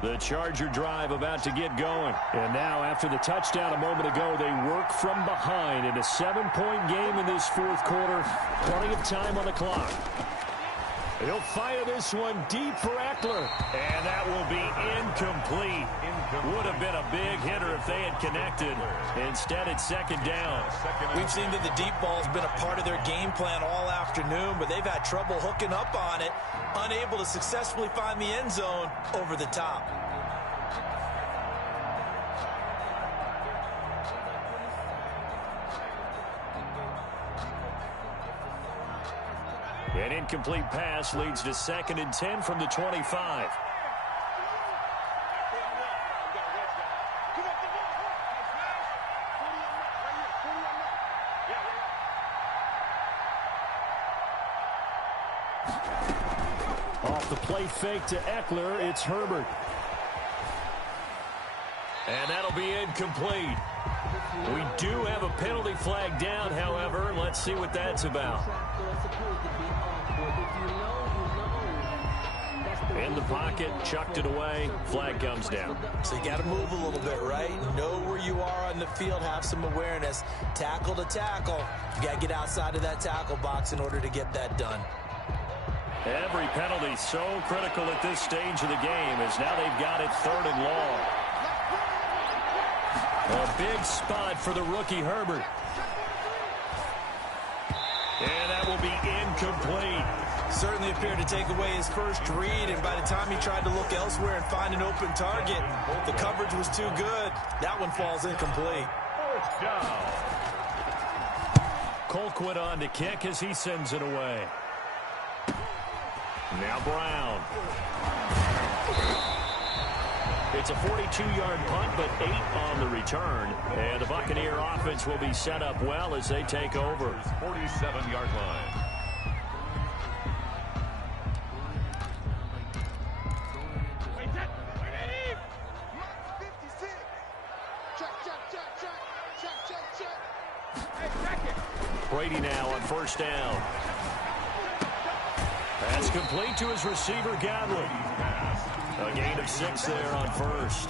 The Charger drive about to get going. And now, after the touchdown a moment ago, they work from behind in a 7-point game in this fourth quarter. Plenty of time on the clock. He'll fire this one deep for Eckler. And that will be incomplete. Would have been a big hitter if they had connected. Instead, it's 2nd down. We've seen that the deep ball has been a part of their game plan all afternoon, but they've had trouble hooking up on it, unable to successfully find the end zone over the top. An incomplete pass leads to 2nd and 10 from the 25. Off the play fake to Eckler, it's Herbert. And that'll be incomplete. We do have a penalty flag down, however. Let's see what that's about. In the pocket, chucked it away, flag comes down. So you got to move a little bit, right? Know where you are on the field, have some awareness. Tackle to tackle. You got to get outside of that tackle box in order to get that done. Every penalty so critical at this stage of the game as now they've got it 3rd and long. A big spot for the rookie Herbert. And that will be incomplete. Certainly appeared to take away his first read, and by the time he tried to look elsewhere and find an open target, the coverage was too good. That one falls incomplete. Colquitt on to kick as he sends it away. Now Brown. It's a 42-yard punt, but 8 on the return. And the Buccaneer offense will be set up well as they take over. 47-yard line. Brady now on 1st down. That's complete to his receiver, Godwin. A gain of 6 there on 1st.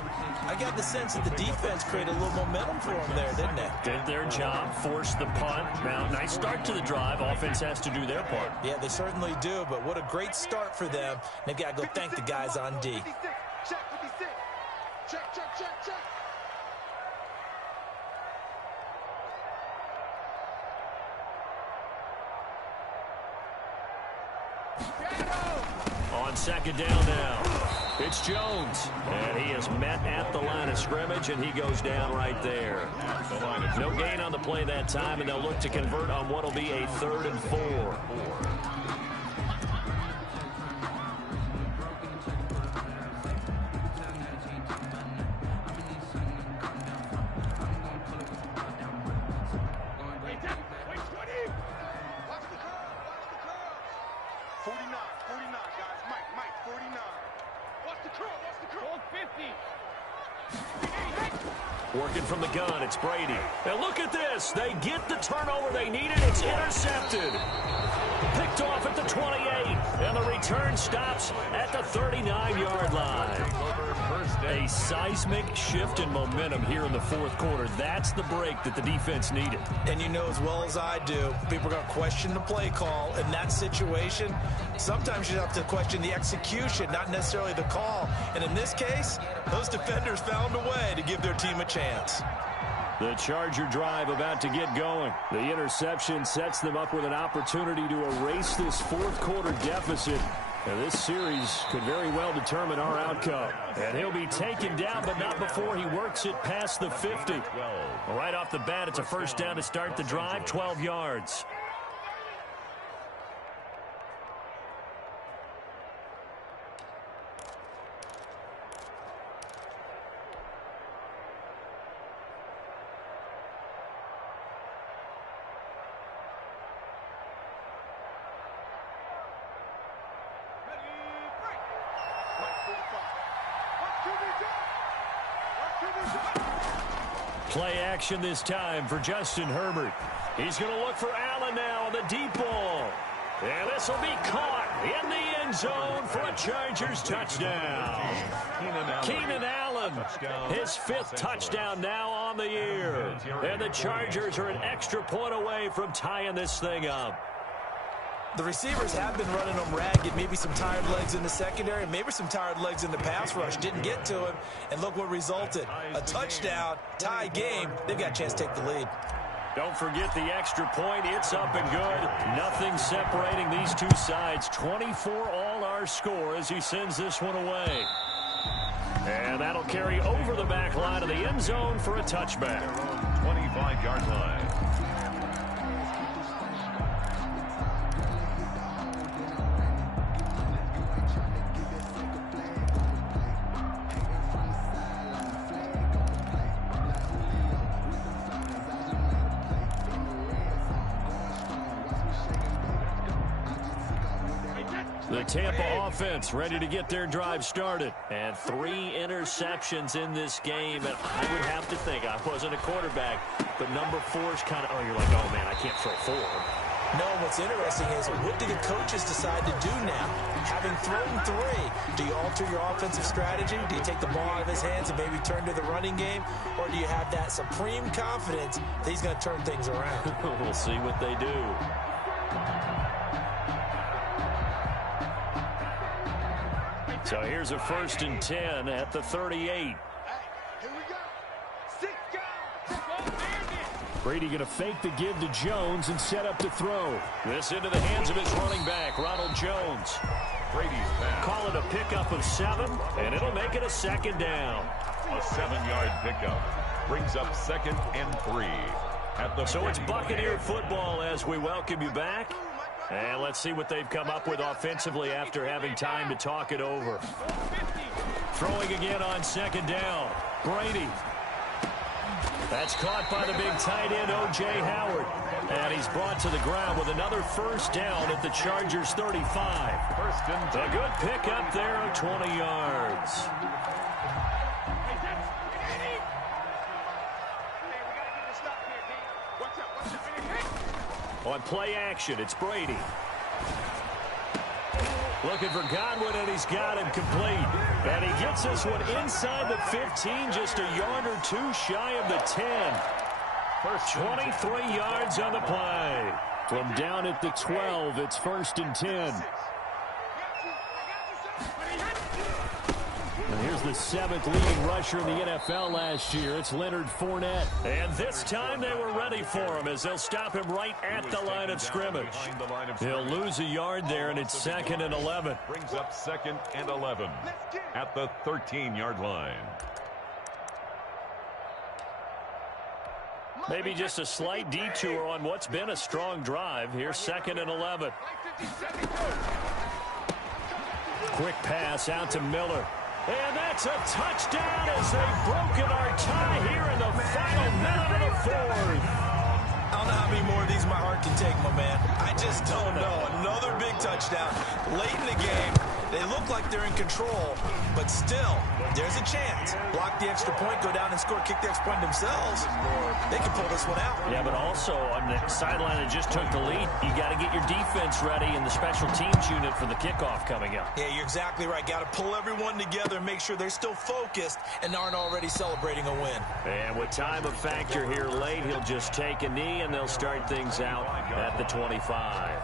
I got the sense that the defense created a little momentum for him there, didn't they? Did their job, forced the punt. Now, nice start to the drive. Offense has to do their part. Yeah, they certainly do, but what a great start for them. They've got to go thank the guys on D. Check 56. Check, check, check, check. On 2nd down now, it's Jones. And he is met at the line of scrimmage, and he goes down right there. No gain on the play that time, and they'll look to convert on what will be a 3rd and 4. Working from the gun, it's Brady. And look at this. They get the turnover they needed. It's intercepted. Picked off at the 28. And the return stops at the 39-yard line. A seismic shift in momentum here in the 4th quarter. That's the break that the defense needed. And you know as well as I do, people are going to question the play call. In that situation, sometimes you have to question the execution, not necessarily the call. And in this case, those defenders found a way to give their team a chance. The Charger drive about to get going. The interception sets them up with an opportunity to erase this 4th quarter deficit. And this series could very well determine our outcome. And he'll be taken down, but not before he works it past the 50. Right off the bat, it's a 1st down to start the drive, 12 yards. Play action this time for Justin Herbert. He's going to look for Allen now on the deep ball. And this will be caught in the end zone for a Chargers touchdown. Keenan Allen, his 5th touchdown now on the year. And the Chargers are an extra point away from tying this thing up. The receivers have been running them ragged. Maybe some tired legs in the secondary, maybe some tired legs in the pass rush. Didn't get to him, and look what resulted. A touchdown, tie game. They've got a chance to take the lead. Don't forget the extra point. It's up and good. Nothing separating these two sides. 24 all our score as he sends this one away. And that'll carry over the back line of the end zone for a touchback. 25-yard line. The Tampa offense ready to get their drive started. And 3 interceptions in this game. And I would have to think, I wasn't a quarterback, but number 4 is kind of, oh, you're like, oh, man, I can't throw 4. No, what's interesting is, what do the coaches decide to do now? Having thrown 3, do you alter your offensive strategy? Do you take the ball out of his hands and maybe turn to the running game? Or do you have that supreme confidence that he's going to turn things around? We'll see what they do. So here's a 1st and 10 at the 38. Here we go. 6 guys. Brady going to fake the give to Jones and set up to throw. This into the hands of his running back, Ronald Jones. Brady's pass. Call it a pickup of 7, and it'll make it a 2nd down. A 7-yard pickup brings up 2nd and 3. At the So it's Buccaneer football as we welcome you back. And let's see what they've come up with offensively after having time to talk it over. Throwing again on 2nd down. Brady. That's caught by the big tight end, O.J. Howard. And he's brought to the ground with another 1st down at the Chargers' 35. First and 10. A good pickup there of 20 yards. On play action, it's Brady. Looking for Godwin, and he's got him complete. And he gets this one inside the 15, just a yard or 2 shy of the 10. 23 yards on the play. From down at the 12, it's 1st and 10. And here's the 7th leading rusher in the NFL last year. It's Leonard Fournette. And this time they were ready for him as they'll stop him right at the line of scrimmage. He'll lose a yard there, and it's 2nd and 11. Brings up 2nd and 11 at the 13-yard line. Maybe just a slight detour on what's been a strong drive. Here's 2nd and 11. Quick pass out to Miller. And that's a touchdown as they've broken our tie here in the final minute of the 4th. I don't know how many more of these my heart can take, my man. I just don't know. Another big touchdown late in the game. They look like they're in control, but still, there's a chance. Block the extra point, go down and score, kick the extra point themselves. They can pull this one out. Yeah, but also on the sideline that just took the lead, you got to get your defense ready in the special teams unit for the kickoff coming up. Yeah, you're exactly right. Got to pull everyone together and make sure they're still focused and aren't already celebrating a win. And with time a factor here late, he'll just take a knee and they'll start things out at the 25.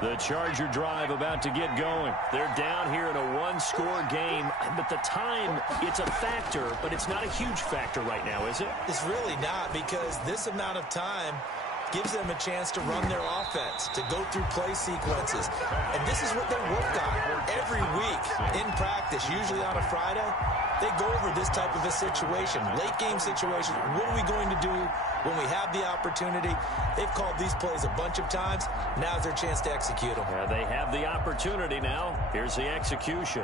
The Charger drive about to get going. They're down here in a 1-score game, but the time, it's a factor, but it's not a huge factor right now, is it? It's really not, because this amount of time gives them a chance to run their offense, to go through play sequences. And this is what they work on every week in practice, usually on a Friday. They go over this type of a situation, late game situation. What are we going to do when we have the opportunity? They've called these plays a bunch of times. Now's their chance to execute them. They have the opportunity now. Here's the execution.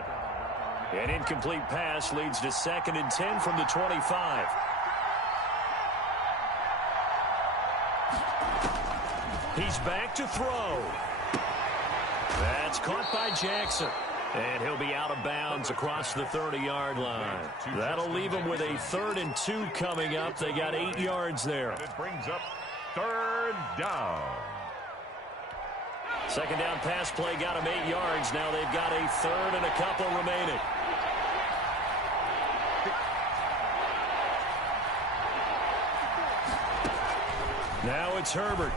An incomplete pass leads to 2nd and 10 from the 25. He's back to throw. That's caught by Jackson. And he'll be out of bounds across the 30-yard line. That'll leave him with a 3rd and 2 coming up. They got 8 yards there. And it brings up 3rd down. 2nd down pass play got him 8 yards. Now they've got a 3rd and a couple remaining. Now it's Herbert.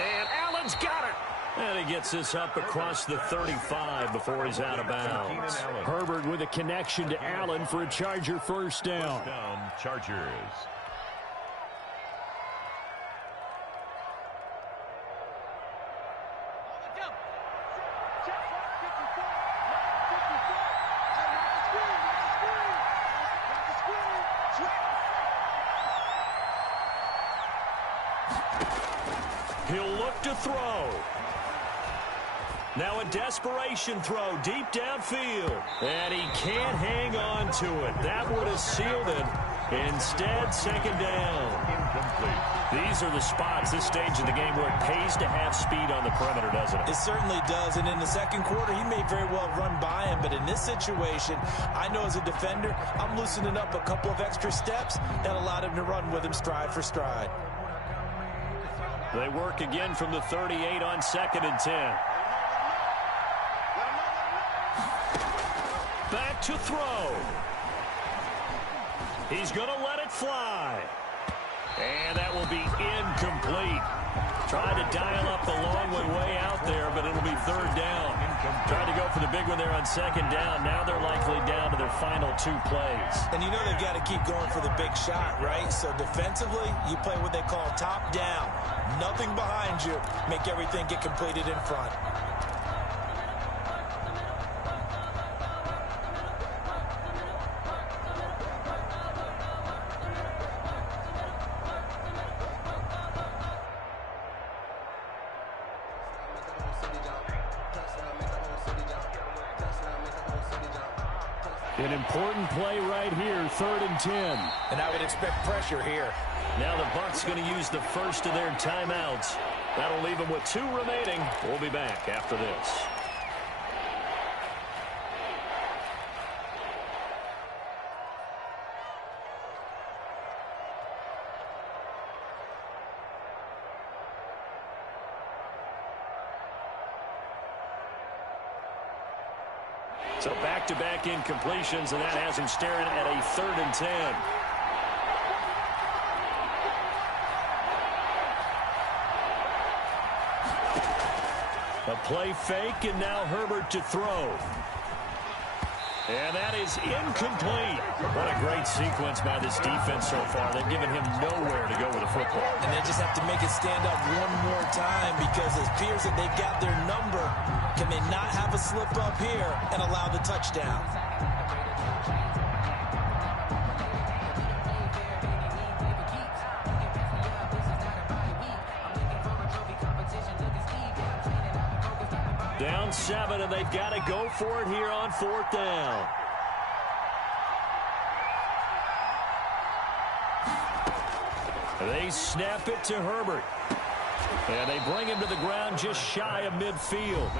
And Allen's got it. And he gets this up across the 35 before he's out of bounds. Herbert with a connection to Allen for a Charger 1st down. First down, Chargers. He'll look to throw. Now a desperation throw deep downfield. And he can't hang on to it. That would have sealed it. Instead, second down. Incomplete. These are the spots, this stage of the game, where it pays to have speed on the perimeter, doesn't it? It certainly does, and in the second quarter, he may very well run by him, but in this situation, I know as a defender, I'm loosening up a couple of extra steps that allowed him to run with him stride for stride. They work again from the 38 on 2nd and 10. Back to throw. He's going to let it fly. And that will be incomplete. Tried to dial up the long way out there, but it'll be third down. Tried to go for the big one there on second down. Now they're likely down to their final 2 plays. And you know they've got to keep going for the big shot, right? So defensively, you play what they call top down. Nothing behind you. Make everything get completed in front. An important play right here, 3rd and 10. And I would expect pressure here. Now the Bucs going to use the first of their timeouts. That'll leave them with 2 remaining. We'll be back after this. So back-to-back incompletions, and that has him staring at a 3rd and 10. A play fake, and now Herbert to throw. And that is incomplete. What a great sequence by this defense so far. They've given him nowhere to go with the football. And they just have to make it stand up one more time, because it appears that they've got their number. Can they not have a slip up here and allow the touchdown? Down 7, and they've got to go for it here on 4th down. They snap it to Herbert. And they bring him to the ground just shy of midfield.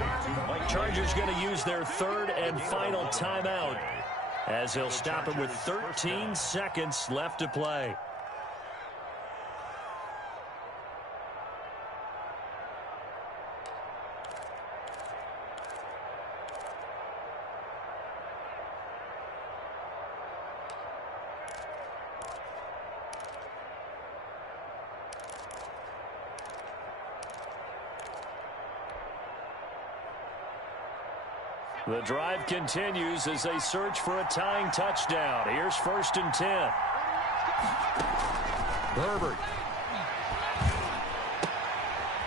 Chargers going to use their 3rd and final timeout, as they'll stop him with 13 seconds left to play. The drive continues as they search for a tying touchdown. Here's 1st and 10. Herbert.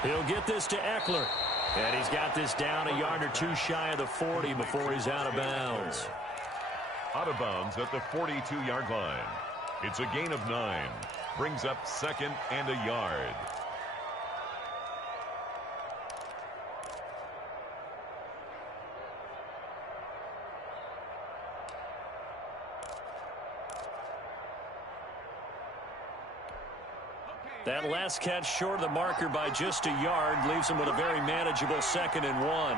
He'll get this to Eckler. And he's got this down a yard or 2 shy of the 40 before he's out of bounds. Out of bounds at the 42-yard line. It's a gain of 9. Brings up 2nd and a yard. That last catch short of the marker by just a yard leaves him with a very manageable 2nd and 1.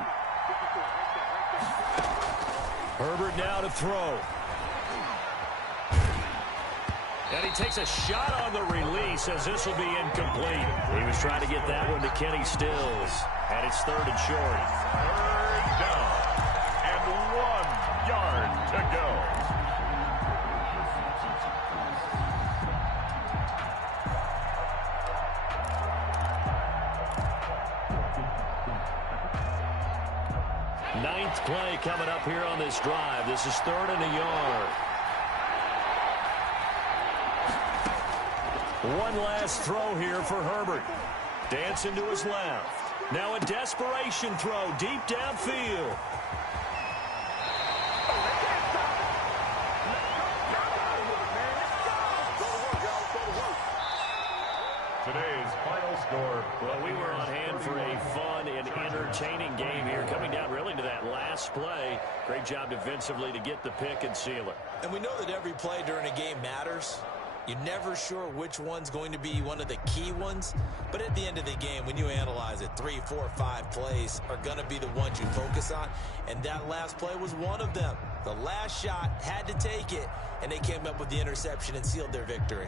Herbert now to throw. And he takes a shot on the release as this will be incomplete. He was trying to get that one to Kenny Stills. And it's 3rd and short. 3rd down. And 1 yard to go. Ninth play coming up here on this drive. This is 3rd and a yard. One last throw here for Herbert. Dancing to his left. Now a desperation throw deep downfield. Today's final score. Well, we were on hand for a fun and entertaining game here, coming down really to that last play. Great job defensively to get the pick and seal it. And we know that every play during a game matters. You're never sure which one's going to be one of the key ones. But at the end of the game, when you analyze it, 3, 4, 5 plays are going to be the ones you focus on. And that last play was one of them. The last shot had to take it, and they came up with the interception and sealed their victory.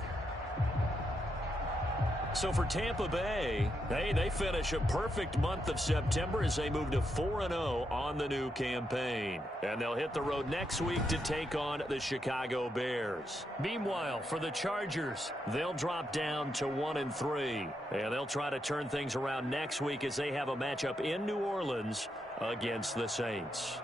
So for Tampa Bay, they finish a perfect month of September as they move to 4-0 on the new campaign. And they'll hit the road next week to take on the Chicago Bears. Meanwhile, for the Chargers, they'll drop down to 1-3. And they'll try to turn things around next week as they have a matchup in New Orleans against the Saints.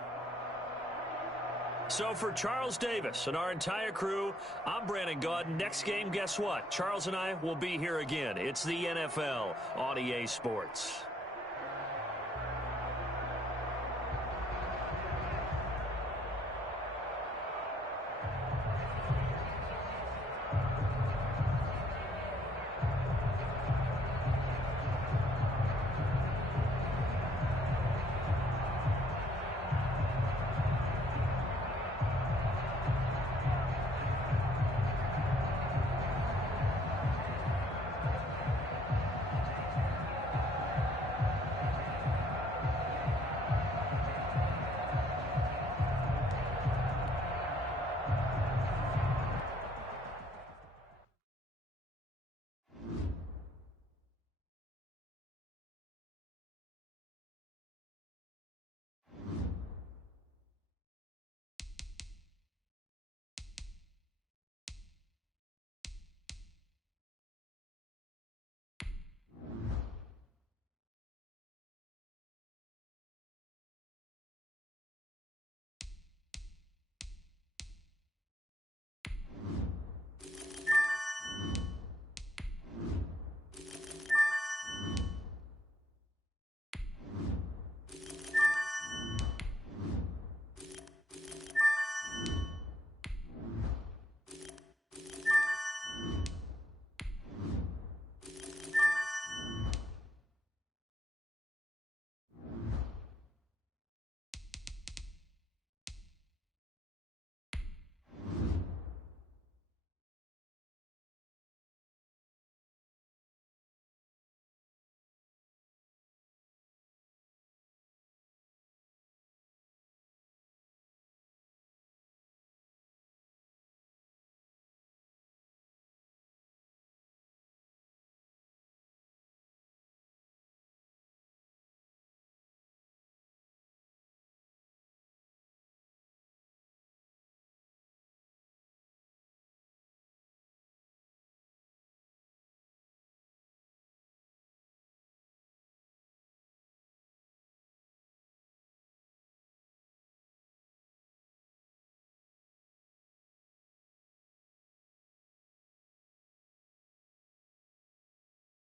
So for Charles Davis and our entire crew, I'm Brandon Gaudin. Next game, guess what? Charles and I will be here again. It's the NFL on EA Sports.